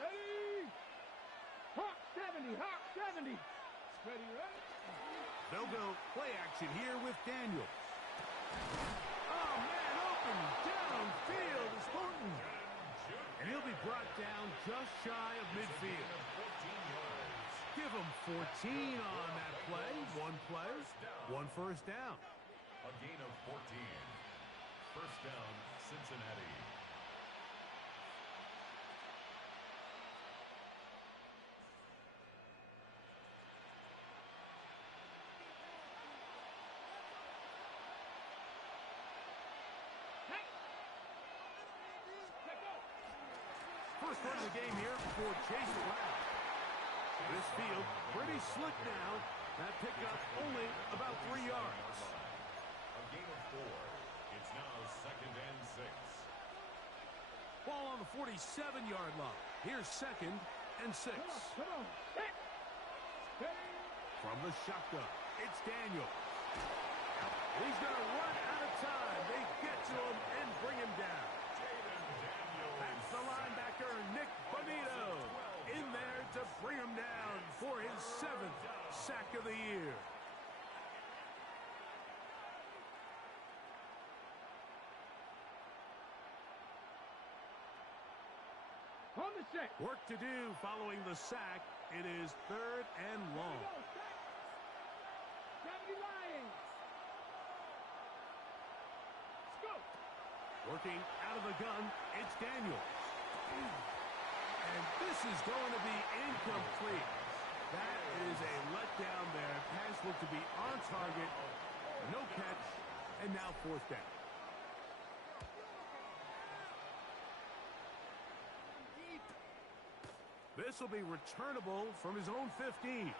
ready. Hawk 70, Hawk 70. Ready, ready. They'll go play action here with Daniel. Oh, man, open downfield is Horton. And he'll be brought down just shy of midfield. Give him 14 on that play. One play, one first down. A gain of 14. First down, Cincinnati. First run of the game here for Chase Brown. This field pretty slick now. That pickup only about 3 yards. A gain of 4. It's now 2nd and 6. Ball on the 47-yard line. Here's 2nd and 6. Come on. From the shotgun, it's Daniel. He's going to run out of time. They get to him and bring him down. That's the linebacker, Nick Bonito, in there to bring him down for his 7th sack of the year. On the set. Work to do following the sack. It is 3rd and long. 70 Lions. Let's go. Working out of the gun, it's Daniel. And this is going to be incomplete. That is a letdown there. Pass looked to be on target. No catch, and now 4th down. This will be returnable from his own 15.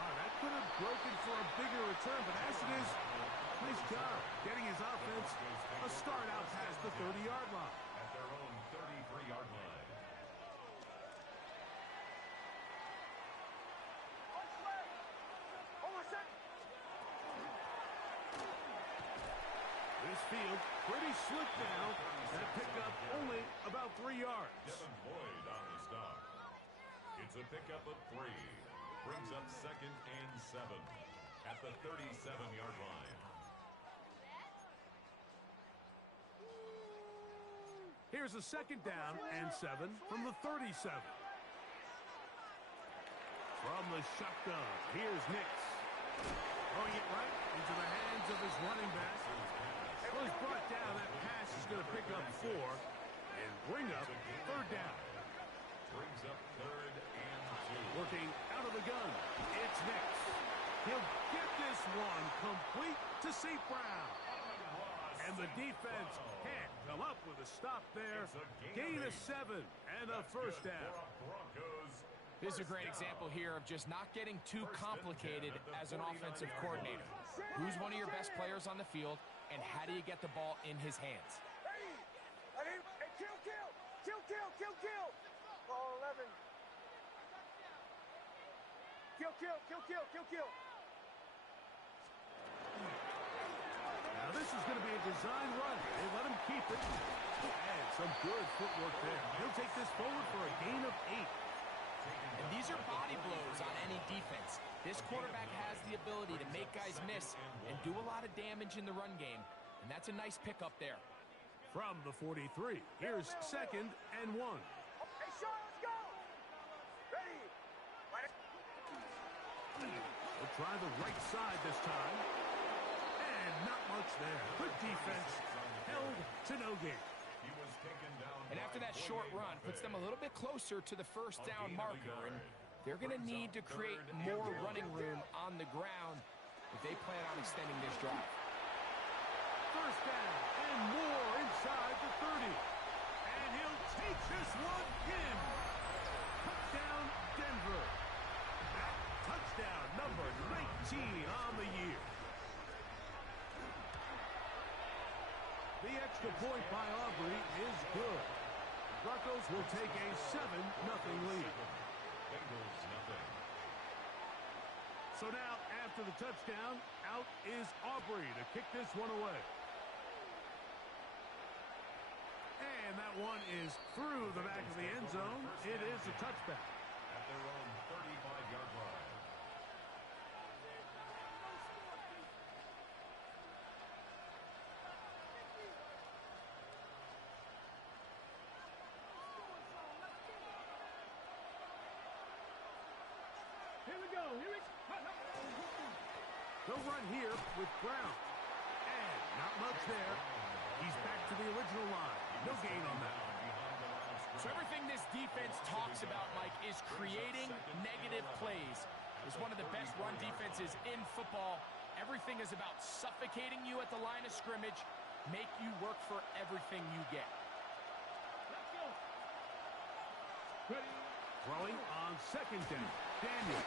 That could have broken for a bigger return, but as it is, nice job getting his offense a start out past the 30-yard line. At their own 33-yard line. This field pretty slick now. That pickup only about 3 yards. Devin Lloyd on the stop. It's a pickup of 3. Brings up 2nd and 7 at the 37-yard line. Here's a 2nd down and 7 from the 37. From the shotgun, here's Nix. Throwing it right into the hands of his running back. Well, he's brought down. That pass is going to pick up 4 and bring up 3rd down. Brings up 3rd and 2. Working out of the gun, it's Nix. He'll get this one complete to St. Brown. And the defense can't come up with a stop there. Gain of 7 and a first down. This is a great example here of just not getting too complicated as an offensive coordinator. Who's one of your best players on the field, and how do you get the ball in his hands? Kill. Ball 11. Kill. Now this is going to be a design run. They let him keep it. And some good footwork there. He'll take this forward for a gain of 8. And these are body blows on any defense. This quarterback has the ability to make guys miss and do a lot of damage in the run game. And that's a nice pickup there. From the 43, here's 2nd and 1. Hey, Sean, let's go. Ready. We'll try the right side this time. And not much there. Good defense. Held to no gain. He was taken down. And after that short run, puts them a little bit closer to the first down marker. And they're going to need to create more running room on the ground if they plan on extending this drive. First down and more inside the 30. And he'll take this one in. Touchdown, Denver. That touchdown number 19 on the year. The extra point by Aubrey is good. Broncos will take a 7-0 lead. Bengals nothing. So now, after the touchdown, out is Aubrey to kick this one away. And that That one is through the back of the end zone. It is a touchback. At their own 35-yard line. Here we go. Here we go. They'll run here with Brown. And not much there. He's back to the original line. No gain on that. So everything this defense talks about, Mike, is creating negative plays. It's one of the best run defenses in football. Everything is about suffocating you at the line of scrimmage, make you work for everything you get. Let's go. Ready. Throwing on second down. Daniel.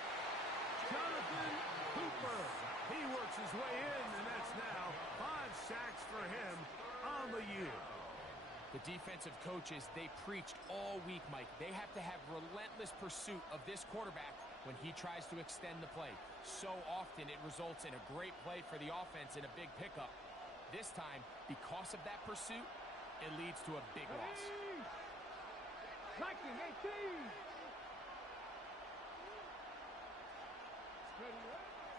Jonathan Hooper. He works his way in, and that's now 5 sacks for him on the year. The defensive coaches, they preached all week, Mike. They have to have relentless pursuit of this quarterback when he tries to extend the play. So often it results in a great play for the offense and a big pickup. This time, because of that pursuit, it leads to a big loss. Viking 18.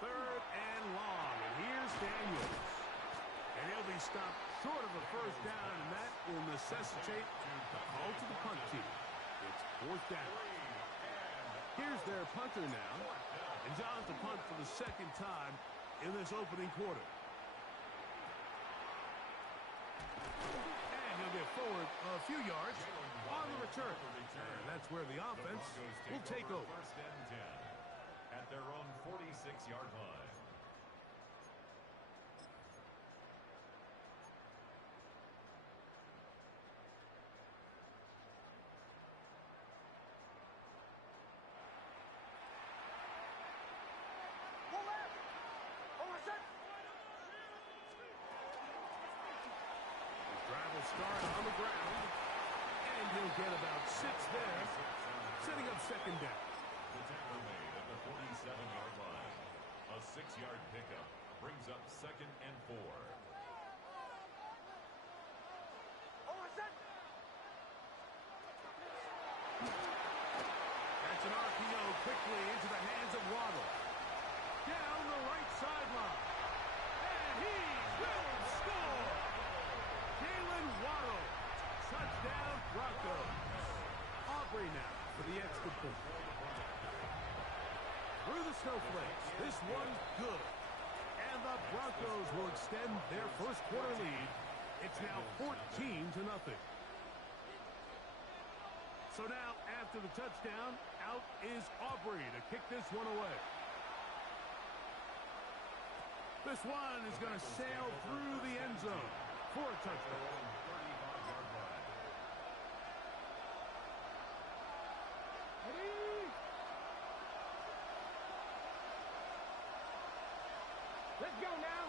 Third and long, and here's Daniels. And he'll be stopped short of a first down, and that will necessitate the call to the punt team. It's fourth down. Here's their punter now, and John's to punt for the second time in this opening quarter. And he'll get forward a few yards on the return. And that's where the offense will take over. First and 10 at their own 46-yard line. Go left. Over set. His drive will start on the ground, and he'll get about 6 there, setting up second down. The tackle made at the 47-yard line. A 6-yard pickup brings up second and 4. Over set. That's an RPO quickly into the hands of Waddle. Down the right sideline. And he will score. Jalen Waddle. Touchdown Broncos. Aubrey now for the extra point. Through the snowflakes. This one's good. And the Broncos will extend their first quarter lead. It's now 14-0. So now, after the touchdown, out is Aubrey to kick this one away. This one is going to sail through the end zone for a touchdown. 35-yard line. Ready. Let's go now.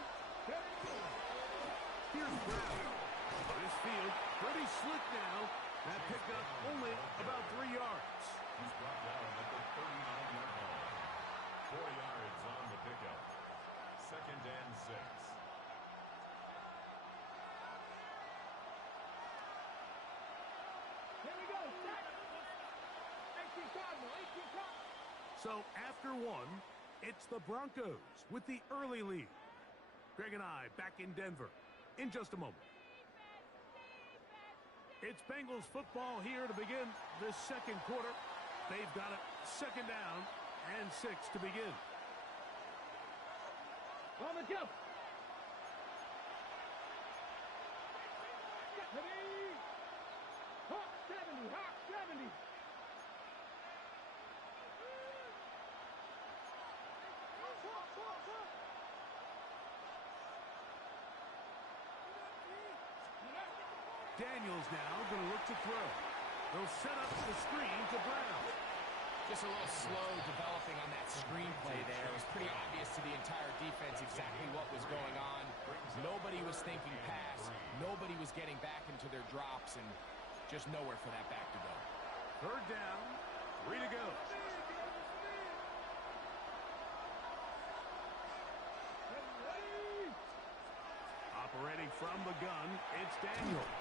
Here's Brown. This field pretty slick now. That pickup only about 3 yards. He's brought down at the 39-yard line. 4 yards on the pickup. Second and 6. Here we go. Set. 18 Cardinal. 18 Cardinal. So after one, it's the Broncos with the early lead. Greg and I back in Denver in just a moment. It's Bengals football here to begin this second quarter. They've got it second down and 6 to begin. On the jump. Ready. Hawk 70. Hawk 70. Daniels now going to look to throw. They'll set up the screen to Brown. Just a little slow developing on that screenplay there. It was pretty obvious to the entire defense exactly what was going on. Nobody was thinking pass. Nobody was getting back into their drops, and just nowhere for that back to go. Third down, 3 to go. Operating from the gun, it's Daniels.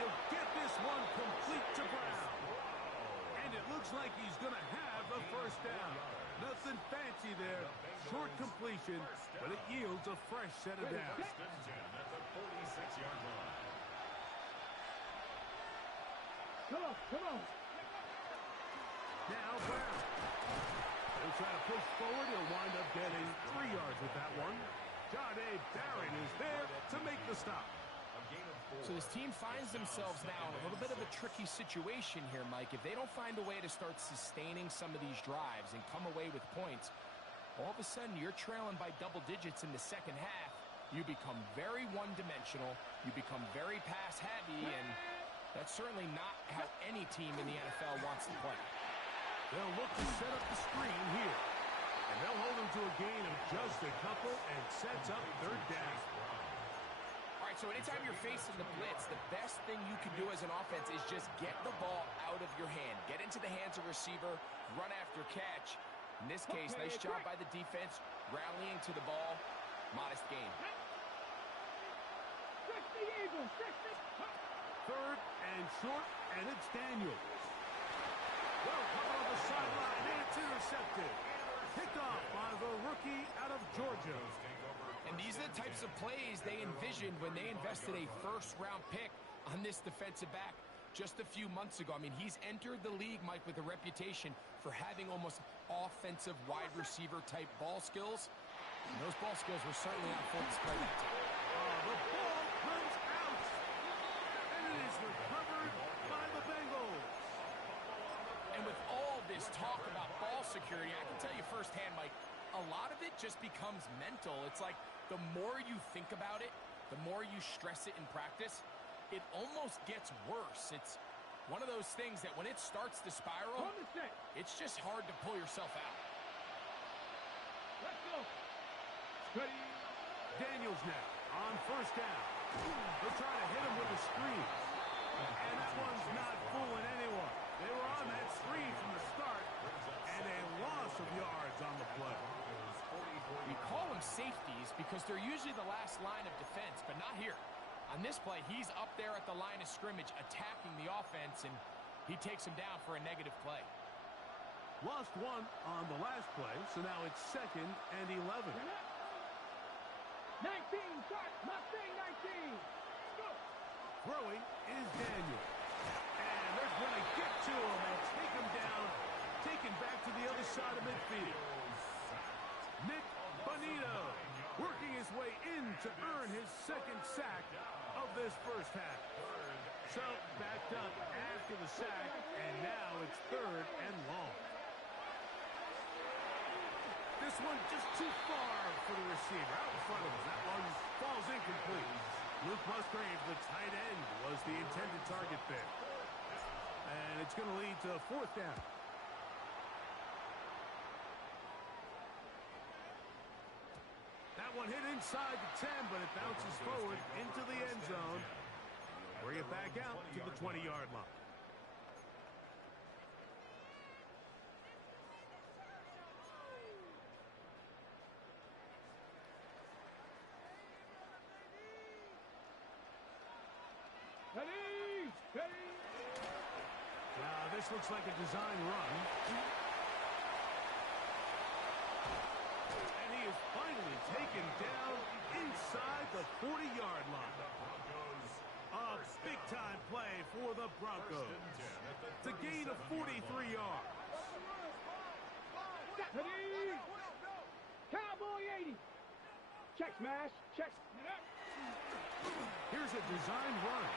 He'll get this one complete to Brown. And it looks like he's going to have the first down. Nothing fancy there. Short completion, but it yields a fresh set of downs. First and 10 at the 46-yard line. Come on, come on. Now Brown. He'll try to push forward. He'll wind up getting 3 yards with that one. John A. Barrett is there to make the stop. So this team finds themselves now in a little bit of a tricky situation here, Mike. If they don't find a way to start sustaining some of these drives and come away with points, all of a sudden you're trailing by double digits in the second half. You become very one-dimensional. You become very pass-heavy, and that's certainly not how any team in the NFL wants to play. They'll look to set up the screen here. And they'll hold him to a gain of just a couple and sets up third down. All right, so anytime you're facing the blitz, the best thing you can do as an offense is just get the ball out of your hand. Get into the hands of receiver, run after catch. In this case, nice job by the defense, rallying to the ball. Modest gain. Third and short, and it's Daniels. Well covered on the sideline, and it's intercepted. Picked off by the rookie out of Georgia. And these are the types of plays they envisioned when they invested a first-round pick on this defensive back just a few months ago. I mean, he's entered the league, Mike, with a reputation for having almost offensive wide receiver-type ball skills. And those ball skills were certainly on full display that time. The ball comes out, and it is recovered by the Bengals. And with all this talk about ball security, I can tell you firsthand, Mike, a lot of it just becomes mental. It's like the more you think about it, the more you stress it in practice, it almost gets worse. It's one of those things that when it starts to spiral, it's just hard to pull yourself out. Let's go. Ready. Daniels now on first down. They're trying to hit him with a screen. And that one's not fooling anyone. They were on that screen from the start, and a loss of yards on the play. We call them safeties because they're usually the last line of defense, but not here. On this play, he's up there at the line of scrimmage attacking the offense, and he takes him down for a negative play. Lost one on the last play, so now it's 2nd and 11. 19, start, Mustang 19. Go. Throwing is Daniel. And they're going to get to him and take him down, taken back to the other side of midfield. Nick Bonito working his way in to earn his 2nd sack of this first half. So backed up after the sack, and now it's 3rd and long. This one just too far for the receiver. Out in front of him. That one falls incomplete. Luke Musgrave, the tight end, was the intended target there. And it's going to lead to a 4th down. That one hit inside the 10, but it bounces forward into the end zone. Bring it back out to the 20-yard line. Ready, ready. Now, this looks like a design run. And he is finally taken down inside the 40-yard line. A big-time play for the Broncos. It's a gain of 43 yards. Ready. Cowboy 80. Check smash. Check. Here's a design run.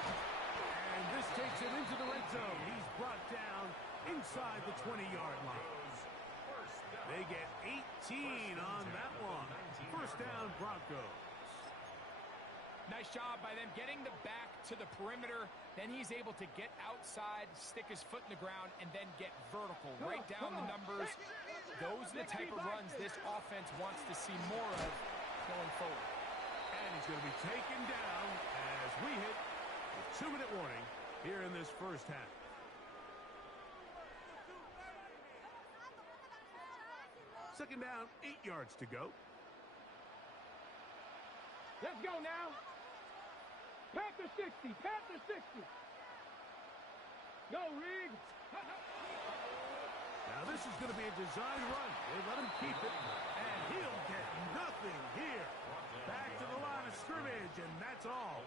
And this takes it into the red zone. He's brought down inside the 20-yard line. They get 18 on that one. First down, Broncos. Nice job by them getting the back to the perimeter. Then he's able to get outside, stick his foot in the ground, and then get vertical. Right down the numbers. Those are the type of runs this offense wants to see more of going forward. And he's going to be taken down as we hit a 2-minute warning here in this first half. Second down, 8 yards to go. Let's go now. Panther 60. Panther 60. Go, Reed. Now this is going to be a design run. They let him keep it, and he'll get nothing here. Back to the line of scrimmage, and that's all.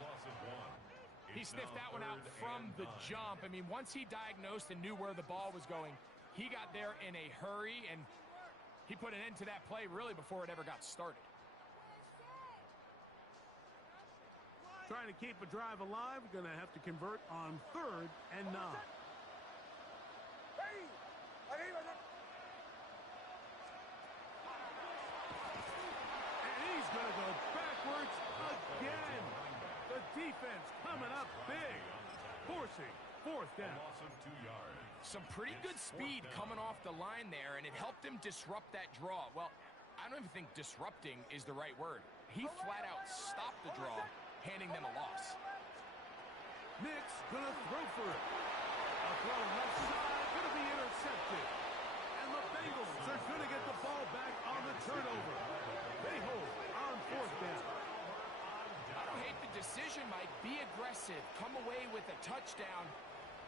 He sniffed that one out from the jump. I mean, once he diagnosed and knew where the ball was going, he got there in a hurry, and he put an end to that play really before it ever got started. Trying to keep a drive alive, going to have to convert on 3rd and 9. Ready. And he's going to go backwards again. The defense coming up big, forcing 4th down. Some pretty good speed coming off the line there, and it helped him disrupt that draw. Well, I don't even think disrupting is the right word. He flat out stopped the draw, handing them a loss. Nick's going to throw for it. A throw left side, going to be intercepted. And the Bengals are going to get the ball back on the turnover. They hold on 4th down. I don't hate the decision, Mike. Be aggressive. Come away with a touchdown.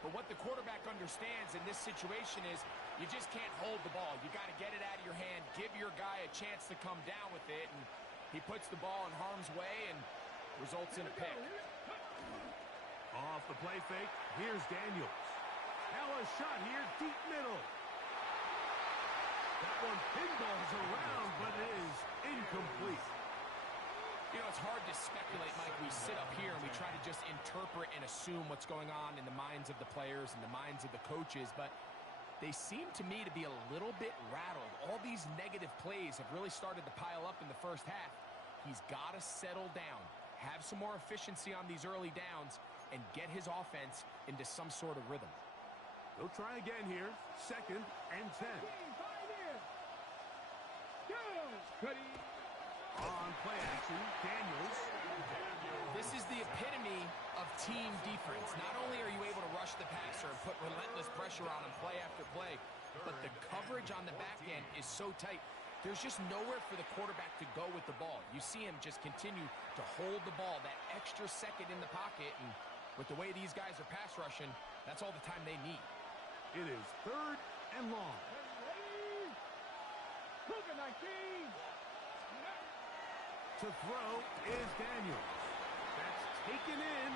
But what the quarterback understands in this situation is you just can't hold the ball. You got to get it out of your hand, give your guy a chance to come down with it, and he puts the ball in harm's way and results in a pick. Off the play fake, here's Daniels. Now a shot here, deep middle. That one pinballs around, but it is incomplete. You know, it's hard to speculate, Mike. We sit up here and we try to just interpret and assume what's going on in the minds of the players and the minds of the coaches, but they seem to me to be a little bit rattled. All these negative plays have really started to pile up in the first half. He's got to settle down, have some more efficiency on these early downs, and get his offense into some sort of rhythm. They'll try again here, 2nd and 10. On play action, Daniels. This is the epitome of team defense. Not only are you able to rush the passer and put relentless pressure on him play after play, but the coverage on the back end is so tight. There's just nowhere for the quarterback to go with the ball. You see him just continue to hold the ball, that extra second in the pocket, and with the way these guys are pass rushing, that's all the time they need. It is 3rd and long. Luka 19. To throw is Daniels. That's taken in.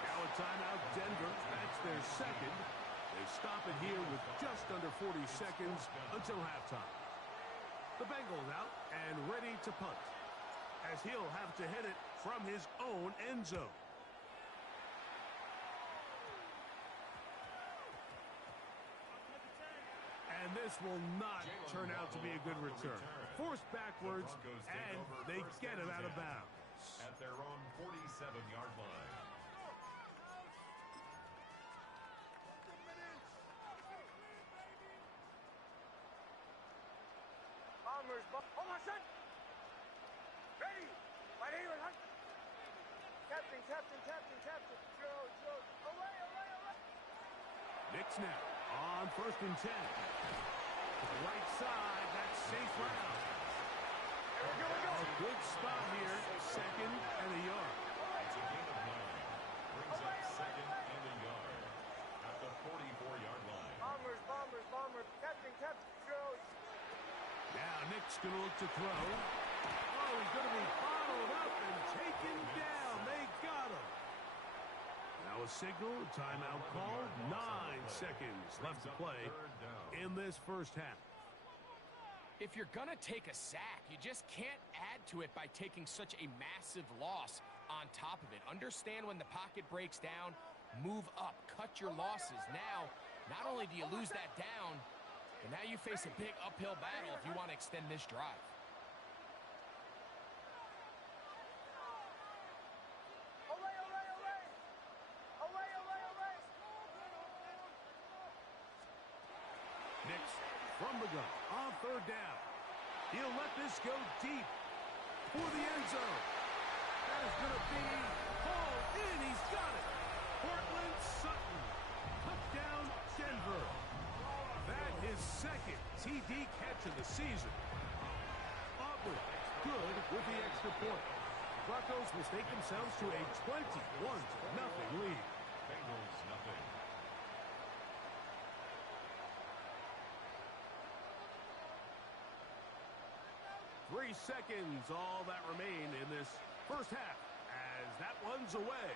Now a timeout, Denver. That's their 2nd. They stop it here with just under 40 seconds until halftime. The Bengals out and ready to punt, as he'll have to hit it from his own end zone. And this will not turn out to be a good return. Forced backwards, and they get it out of bounds. At their own 47-yard line. Bombers, hold on, son. Ready. Right here, hunt. Captain. Joe. Away. Knicks now on 1st and 10. To the right side, that's safe route. Here we go. A good spot here, 2nd and a yard. It's a gain of 9. Brings up 2nd and a yard. At the 44-yard line. Bombers. Captain. Joe. Now Nick's going to look to throw. Oh, he's going to be followed up and taken down. They got him. Now a signal, timeout called. 9 seconds left to play in this first half. If you're going to take a sack, you just can't add to it by taking such a massive loss on top of it. Understand when the pocket breaks down, move up, cut your losses. Now, not only do you lose that down, but now you face a big uphill battle if you want to extend this drive. Knicks from the gun on 3rd down. He'll let this go deep for the end zone. That is going to be hauled in. He's got it. Portland Sutton. Touchdown, Denver. That his 2nd TD catch of the season. Aubrey good with the extra point. Broncos will stake themselves to a 21-0 lead. Bengals nothing. Three seconds, all that remain in this first half as that one's away.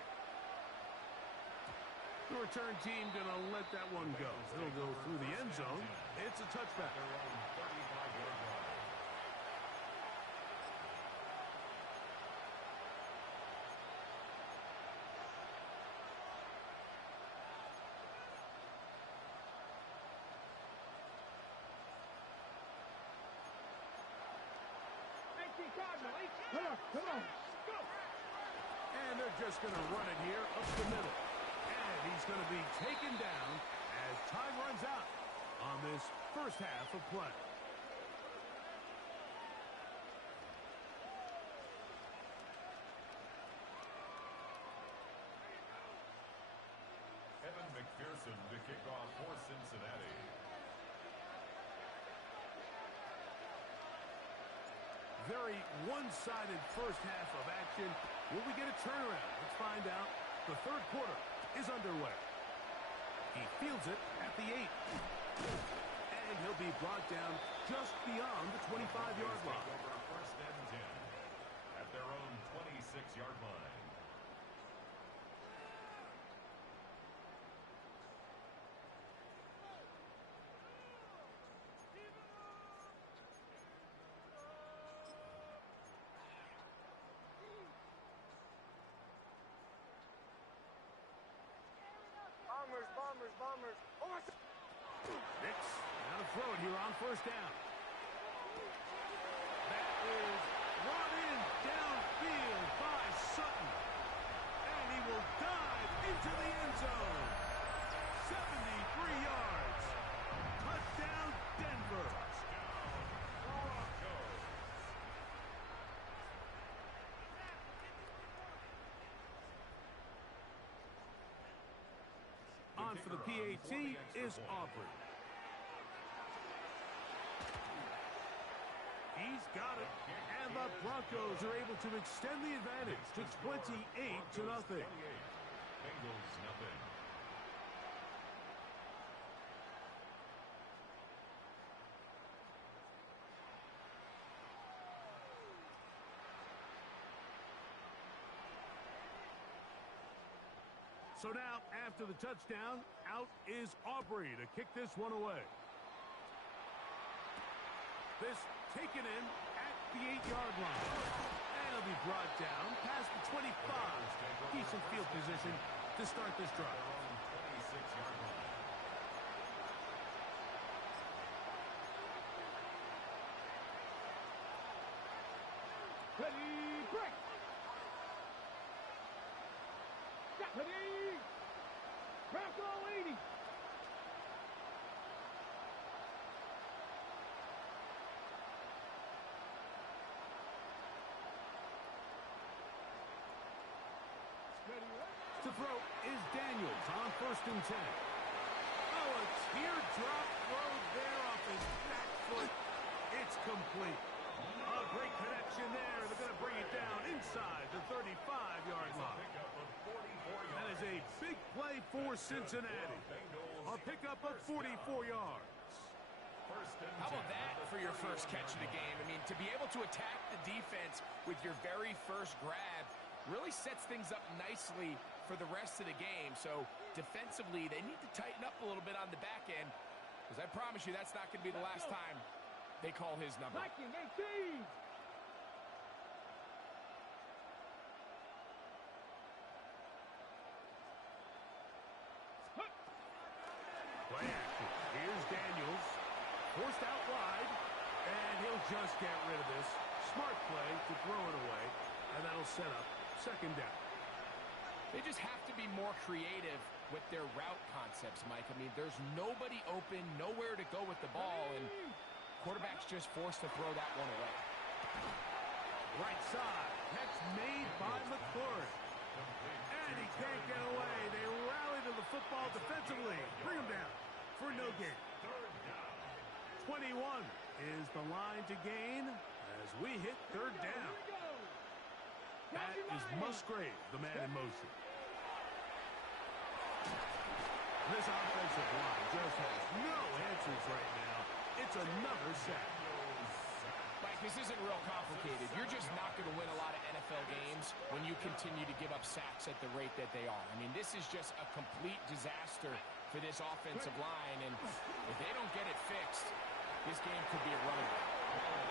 The return team going to let that one go. It'll go through the end zone. It's a touchback. Their own 35-yard line. Come on. Go. And they're just going to run it here up the middle. And he's going to be taken down as time runs out on this first half of play. Evan McPherson to kick off for Cincinnati. Very one-sided first half of action. Will we get a turnaround? Let's find out. The third quarter is underway. He fields it at the 8. And he'll be brought down just beyond the 25-yard line. Over first and 10 at their own 26-yard line. Bombers. Nix, now to throw it here on first down. That is brought in downfield by Sutton. And he will dive into the end zone. 73 yards. Touchdown, Denver. On for the PAT is Aubrey. He's got it. And the Broncos are able to extend the advantage to 28-0. Bengals nothing. So now, after the touchdown, out is Aubrey to kick this one away. This taken in at the 8-yard line. And it'll be brought down past the 25. Decent field position to start this drive. 26-yard line. Ready, break. Ready. Bronco 80. To throw is Daniels on first and 10. Oh, a teardrop throw there off his back foot. It's complete. A great connection there. They're going to bring it down inside the 35-yard line. That is a big play for Cincinnati. A pickup of 44 yards. How about that for your first catch of the game? I mean, to be able to attack the defense with your very first grab really sets things up nicely for the rest of the game. So defensively, they need to tighten up a little bit on the back end, because I promise you that's not going to be the last time they call his number. Viking 18. Play action. Here's Daniels. Forced out wide. And he'll just get rid of this. Smart play to throw it away. And that'll set up second down. They just have to be more creative with their route concepts, Mike. I mean, there's nobody open, nowhere to go with the ball, and quarterback's just forced to throw that one away. Right side. Catch made by McLaurin. And he can't get away. They rally to the football defensively. Bring him down for no gain. 21 is the line to gain as we hit third down. That is Musgrave, the man in motion. This offensive line just has no answers right now. It's another sack. Mike, this isn't real complicated. You're just not going to win a lot of NFL games when you continue to give up sacks at the rate that they are. I mean, this is just a complete disaster for this offensive line, and if they don't get it fixed, this game could be a runaway.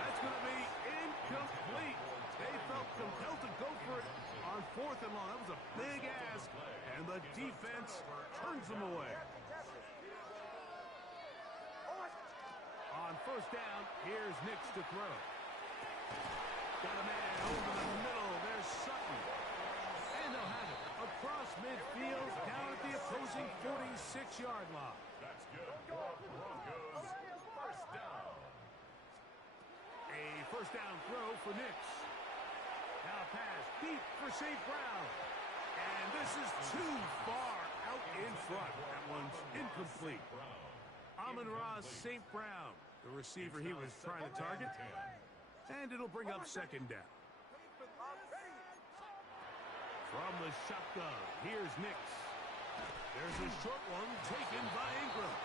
That's going to be incomplete. They felt compelled to go for it on 4th and long. That was a big ask, and the defense turns them away. On 1st down, here's Nix to throw. Got a man over the middle. There's Sutton. And they'll have it across midfield down at the opposing 46-yard line. That's good for Broncos. First down. A 1st down throw for Nix. Now pass deep for St. Brown. And this is too far out in front. That one's incomplete. Amon-Ra St. Brown, the receiver he was trying to target. And it'll bring up 2nd down. From the shotgun, here's Nix. There's a short one taken by Ingram.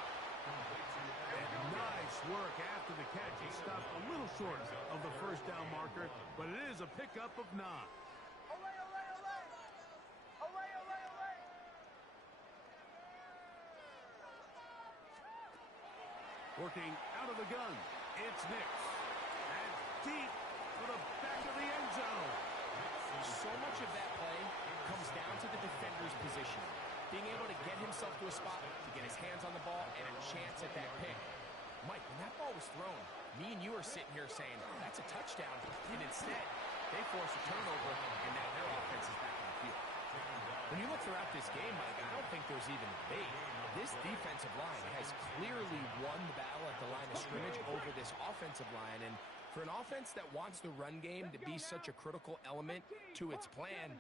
And nice work after the catch. He stopped a little short of the 1st down marker, but it is a pickup of 9. Working out of the gun, it's Nix. And deep to the back of the end zone. So much of that play comes down to the defender's position. Being able to get himself to a spot, to get his hands on the ball, and a chance at that pick. Mike, when that ball was thrown, me and you are sitting here saying, that's a touchdown. And instead, they force a turnover, and now their offense is back on the field. When you look throughout this game, Mike, I don't think there's even debate. This defensive line has clearly won the battle at the line of scrimmage over this offensive line. And for an offense that wants the run game to be such a critical element to its plan,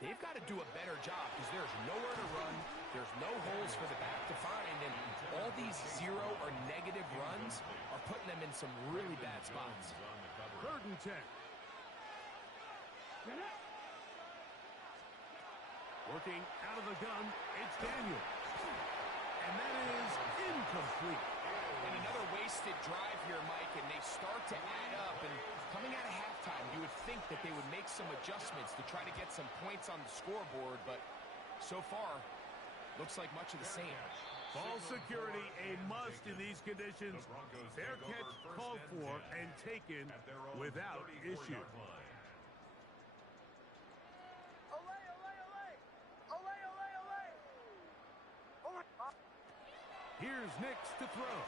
they've got to do a better job because there's nowhere to run. There's no holes for the back to find. And all these 0 or negative runs are putting them in some really bad spots. 3rd and 10. Working out of the gun, it's Daniel. And that is incomplete. And another wasted drive here, Mike, and they start to add up. And coming out of halftime, you would think that they would make some adjustments to try to get some points on the scoreboard, but so far, looks like much of the same. Ball security, a must in these conditions. Fair catch called for and taken without issue. Here's Nix to throw.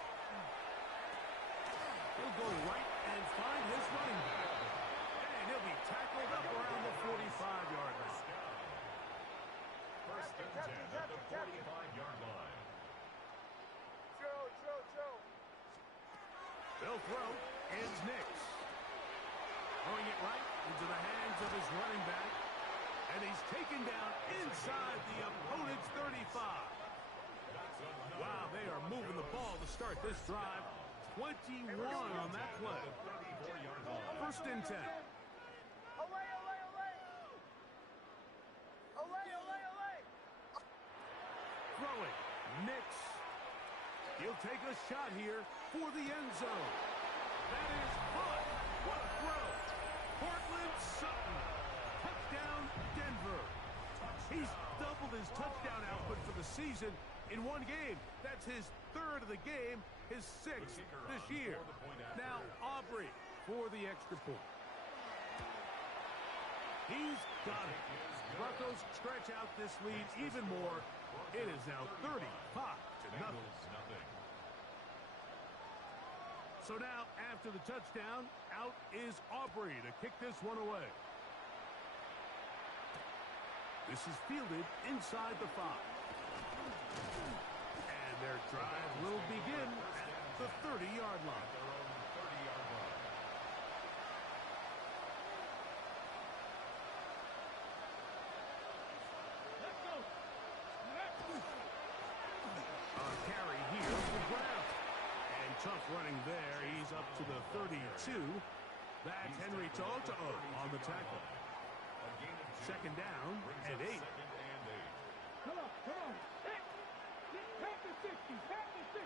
He'll go right and find his running back. And he'll be tackled up around the 45-yard line. 1st and 10 at the 45-yard line. They'll throw. It's Nix. Throwing it right into the hands of his running back. And he's taken down inside the opponent's 35. Wow, they are moving the ball to start this drive. 21 on that play. 1st and 10. Throwing. Nix. He'll take a shot here for the end zone. That is good. What a throw. Cortland Sutton. Touchdown, Denver. He's doubled his touchdown output for the season in one game. That's his 3rd of the game, his 6th this year. Now Aubrey for the extra point. He's got it. Broncos stretch out this lead even more. It is now 35-0. So now, after the touchdown, out is Aubrey to kick this one away. This is fielded inside the 5. And their drive will begin at the 30-yard line. A carry here for Brown. And tough running there. He's up to the 32. That's Henry To'o on the tackle. Second down and 8. Second and 8. Come on, come on. Hey, tap the 60, tap the 60.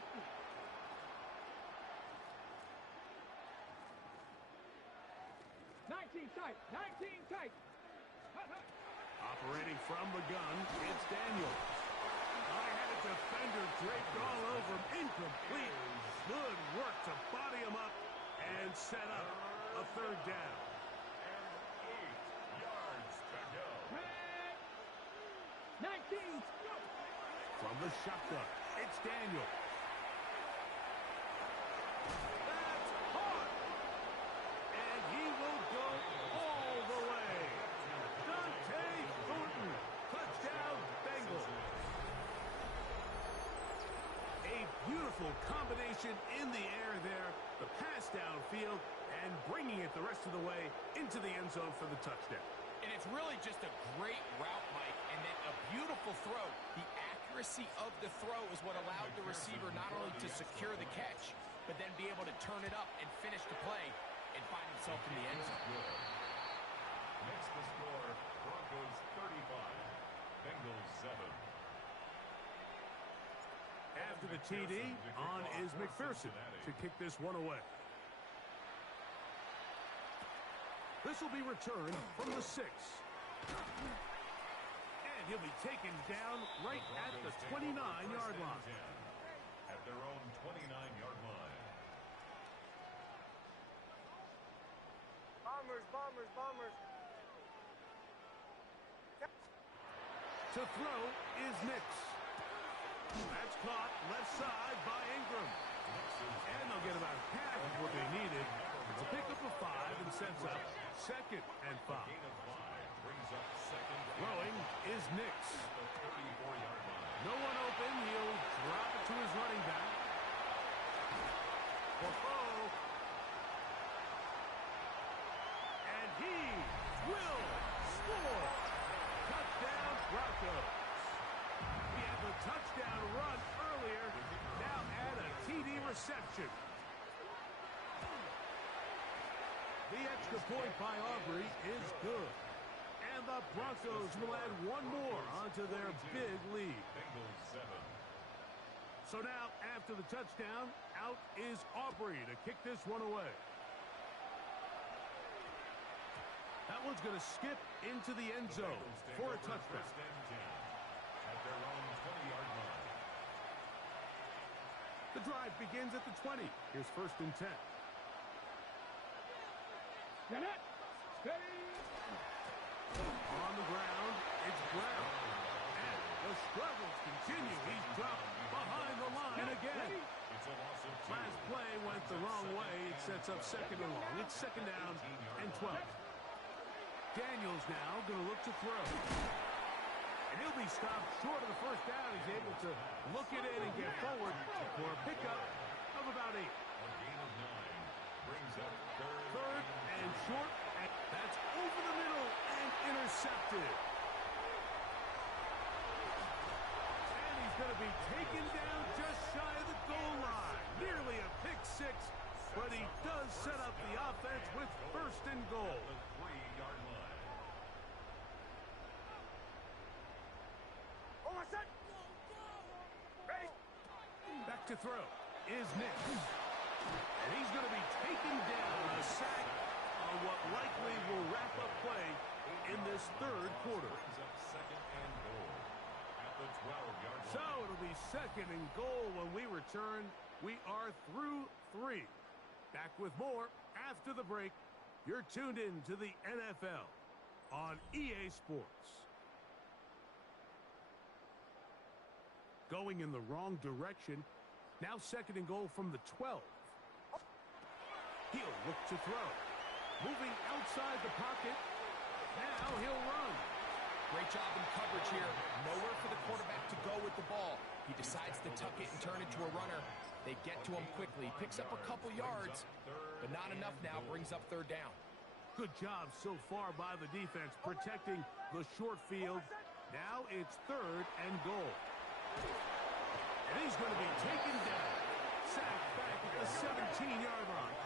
Tight, 19 tight. Operating from the gun, it's Daniels. I had a defender draped all over him. Incomplete. Good work to body him up and set up a third down. And 8 yards to go. 19. From the shotgun, it's Daniels. That's hard. And he will go all the way. Dante Thornton. Touchdown, Bengals. A beautiful combination in the air there. The pass downfield and bringing it the rest of the way into the end zone for the touchdown. And it's really just a great route, Mike, and then a beautiful throw. The accuracy of the throw is what allowed the receiver not only to secure the catch, but then be able to turn it up and finish the play and find himself in the end zone. Next the score, Broncos 35, Bengals 7. After the TD, on is McPherson to kick this one away. This will be returned from the 6. And he'll be taken down right at the 29-yard line. At their own 29-yard line. Bombers, bombers, bombers. To throw is Nix. That's caught left side by Ingram. And they'll get about half of what they needed. It's a pickup of 5 and sets up 2nd and 5. Gain of 5 brings up 2nd. Throwing is Nix. The 34-yard line. No one open. He'll drop it to his running back. Whoa. And he will score. Touchdown, Broncos. We had the touchdown run earlier. Now add a TD reception. The extra point by Aubrey is good. And the Broncos will add one more onto their big lead. Bengals 7. So now, after the touchdown, out is Aubrey to kick this one away. That one's going to skip into the end zone for a touchdown. First and 10 at their own 20-yard line. The drive begins at the 20. Here's 1st and 10. Get it. Steady. On the ground, it's Brown. And the struggles continue. He's dropped behind the line again. It's a loss of 2. Last play went the wrong way. It sets up 2nd and long. It's 2nd down and 12. Daniels now going to look to throw. And he'll be stopped short of the 1st down. He's able to look it in and get forward for a pickup of about 8. A gain of 9 brings up 3rd and short. And that's over the middle and intercepted. And he's going to be taken down just shy of the goal line. Nearly a pick 6, but he does set up the offense with 1st and goal. the 3-yard line. Oh, my son. Ready? Back to throw is Nick. And he's going to be taken down. A sack on what likely will wrap up play in this 3rd quarter. Brings up 2nd and goal at the 12-yard line. So it'll be 2nd and goal when we return. We are through 3. Back with more after the break. You're tuned in to the NFL on EA Sports. Going in the wrong direction. Now 2nd and goal from the 12. He'll look to throw. Moving outside the pocket. Now he'll run. Great job in coverage here. Nowhere for the quarterback to go with the ball. He decides to tuck it and turn it to a runner. They get to him quickly. Picks up a couple yards, but not enough now. Brings up 3rd down. Good job so far by the defense protecting the short field. Now it's 3rd and goal. And he's going to be taken down. Sacked back at the 17-yard line.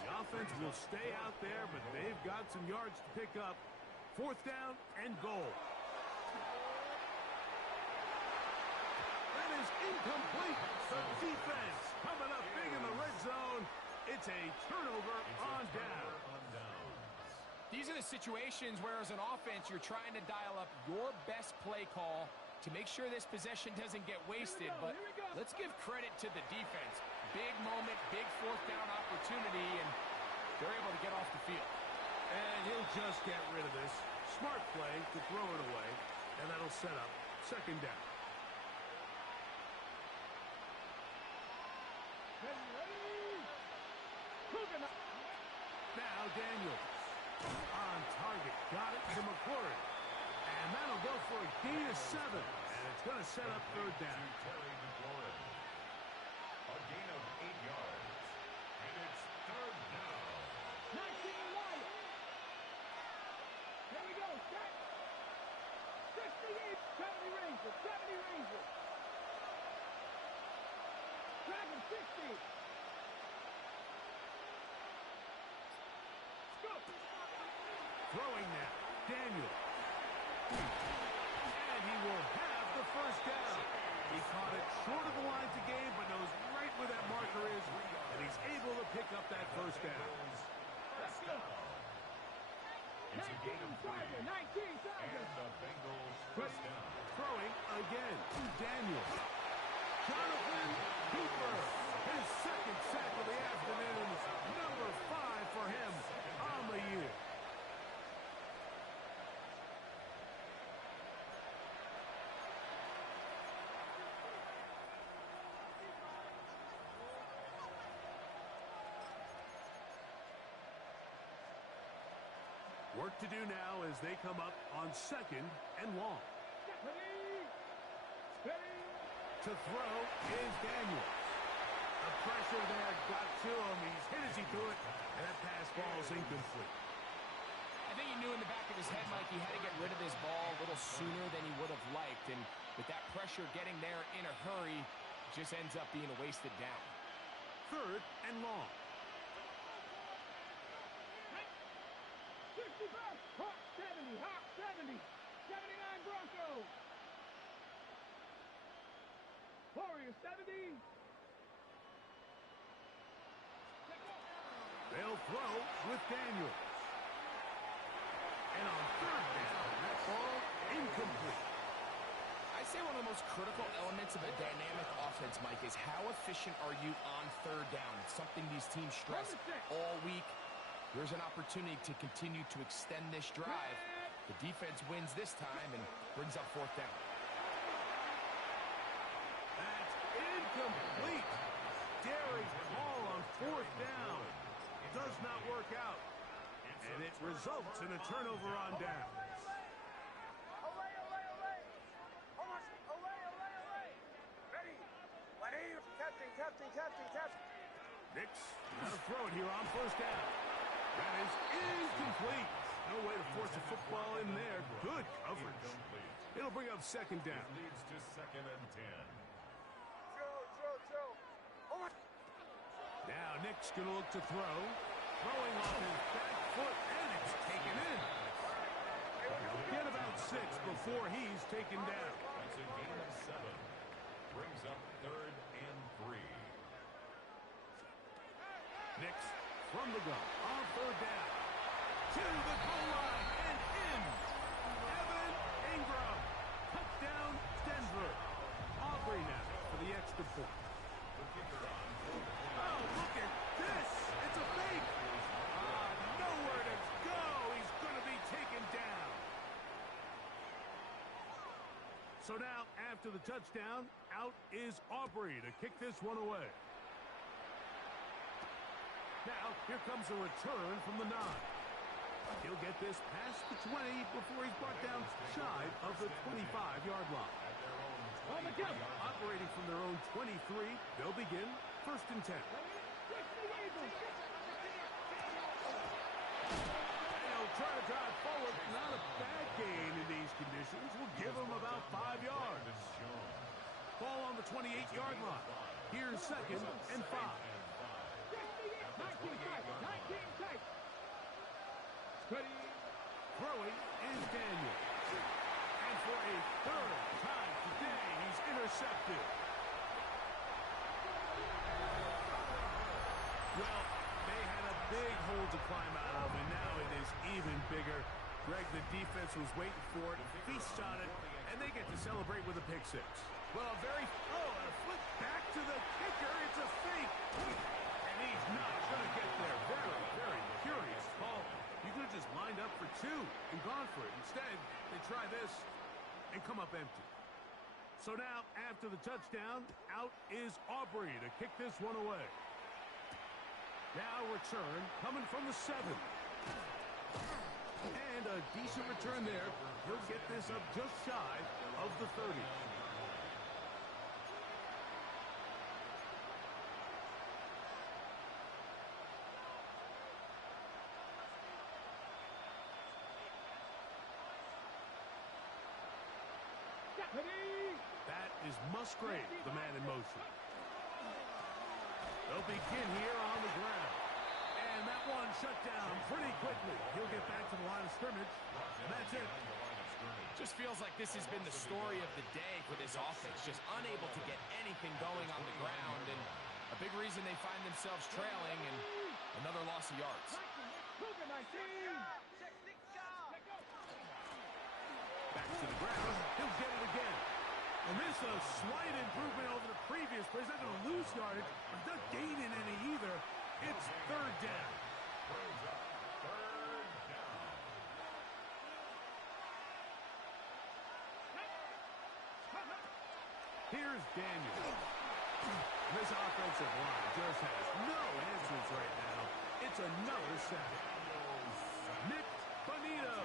The offense will stay out there, but they've got some yards to pick up 4th down and goal. That is incomplete. The defense coming up big in the red zone. It's a turnover on down. These are the situations where, as an offense, you're trying to dial up your best play call to make sure this possession doesn't get wasted. But let's give credit to the defense. Big moment, big 4th down opportunity, and they're able to get off the field. And he'll just get rid of this. Smart play to throw it away, and that'll set up 2nd down. Now Daniels on target. Got it to McClure. And that'll go for a gain of 7. And it's going to set up 3rd down. A gain of 8 yards. And it's 3rd down. 19 wide. Here we go. Set. 68. 70 Rangers. 70 Rangers. Dragon 60. Throwing now. Daniel. And he will have the 1st down. He caught it short of the line to gain, but knows right where that marker is, and he's able to pick up that 1st down. It's a gain of 3. 19 And the Bengals 1st down. Throwing again to Daniel. Jonathan Cooper. His 2nd sack of the afternoon. Number 5 for him on the year. Work to do now as they come up on 2nd and long. To throw is Daniels. The pressure there got to him. He's hit as he threw it, and that pass ball is incomplete. I think he knew in the back of his head, Mike, he had to get rid of this ball a little sooner than he would have liked. And with that pressure getting there in a hurry, it just ends up being a wasted down. 3rd and long. 65. Hawk 70. Hawk 70. 79 Broncos. Warriors 70. They'll throw with Daniels. And on 3rd down, that ball incomplete. I'd say one of the most critical elements of a dynamic offense, Mike, is how efficient are you on 3rd down? It's something these teams stress all week. There's an opportunity to continue to extend this drive. The defense wins this time and brings up 4th down. That's incomplete. Daring call on 4th down. Does not work out. And it results in a turnover on down. Captain. Nix, got to throw it here on 1st down. That is incomplete. No way to force a football in there. Good coverage. It'll bring up 2nd down. Leads to 2nd and 10. Now Nick's going to look to throw. Throwing off his back foot, and it's taken in. Get about 6 before he's taken down. It's a gain of 7. Brings up 3rd and 3. Nix from the gun on 3rd down. To the goal line and in. Evan Ingram. Touchdown, Denver. Aubrey now for the extra point. Oh, look at this. It's a fake. Nowhere to go. He's going to be taken down. So now, after the touchdown, out is Aubrey to kick this one away. Now, here comes a return from the 9. He'll get this past the 20 before he's brought down shy of the 25-yard line. Operating from their own 23, they'll begin 1st and 10. They'll try to drive forward. Not a bad gain in these conditions. We'll give them about 5 yards. Ball on the 28-yard line. Here's 2nd and 5. 19 tight. Throwing is Daniel. And for a third time today, he's intercepted. Well, they had a big hole to climb out of, and now it is even bigger. Greg, the defense was waiting for it, feasts on it, and they get to celebrate with a pick six. Well, and a flip back to the kicker. It's a fake. And he's not going to get there. Very, very curious call. You could have just lined up for two and gone for it. Instead, they try this and come up empty. So now, after the touchdown, out is Aubrey to kick this one away. Now return coming from the 7. And a decent return there. He'll get this up just shy of the 30. That is Musgrave, the man in motion. They'll begin here on the ground. And that one shut down pretty quickly. He'll get back to the line of scrimmage. And that's it. Just feels like this has been the story of the day for this offense. Just unable to get anything going on the ground. And a big reason they find themselves trailing and another loss of yards. Back to the ground. He'll get it again. And this is a slight improvement over the previous play. He's not going to lose yardage. He's not gaining any either. It's third down. Here's Daniel. This offensive line just has no answers right now. It's another sack. Nick Bonito.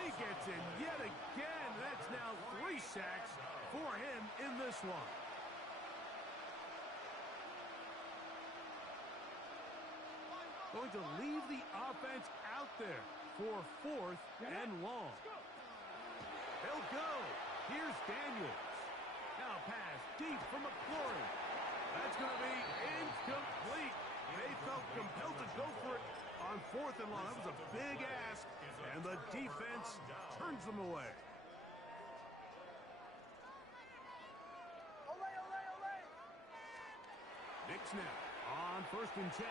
He gets in yet again. That's now 3 sacks for him in this one. Going to leave the offense out there for 4th and long. They'll go. Here's Daniels. Now pass deep from McLaurin. That's going to be incomplete. They felt compelled to go for it on 4th and long. That was a big ask, and the defense turns them away. Knicks now on 1st and 10.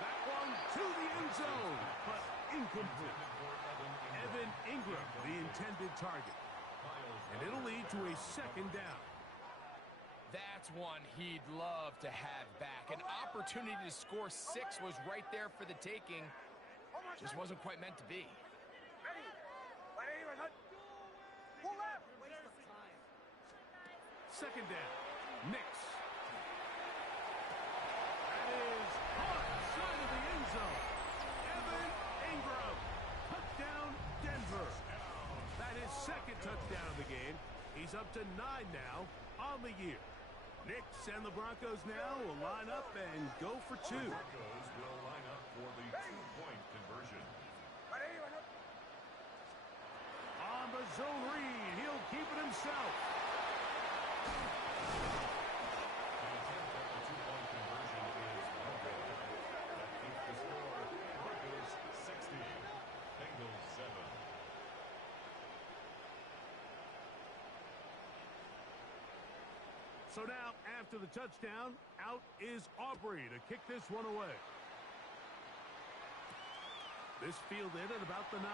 That one to the end zone, but incomplete. Evan Ingram, the intended target. And it'll lead to a 2nd down. That's one he'd love to have back. An opportunity to score 6 was right there for the taking. Just wasn't quite meant to be. 2nd down. Knicks. That is caught side of the end zone. Evan Ingram. Touchdown, Denver. That is 2nd touchdown of the game. He's up to 9 now on the year. Knicks and the Broncos now will line up and go for 2. The Broncos will line up for the 2-point conversion. On the zone read, he'll keep it himself. The attempt at the 2-point conversion is no good. That keeps the score. Broncos 60, Bengals 7. So now, after the touchdown, out is Aubrey to kick this one away. This fielded at about the 9.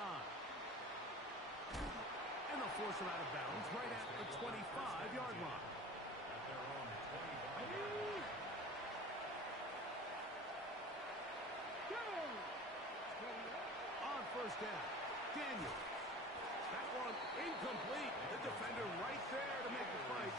And they'll force him out of bounds right at the 25-yard line. At their own 25-yard line. On 1st down, Daniel. That one incomplete. The defender right there to make the fight.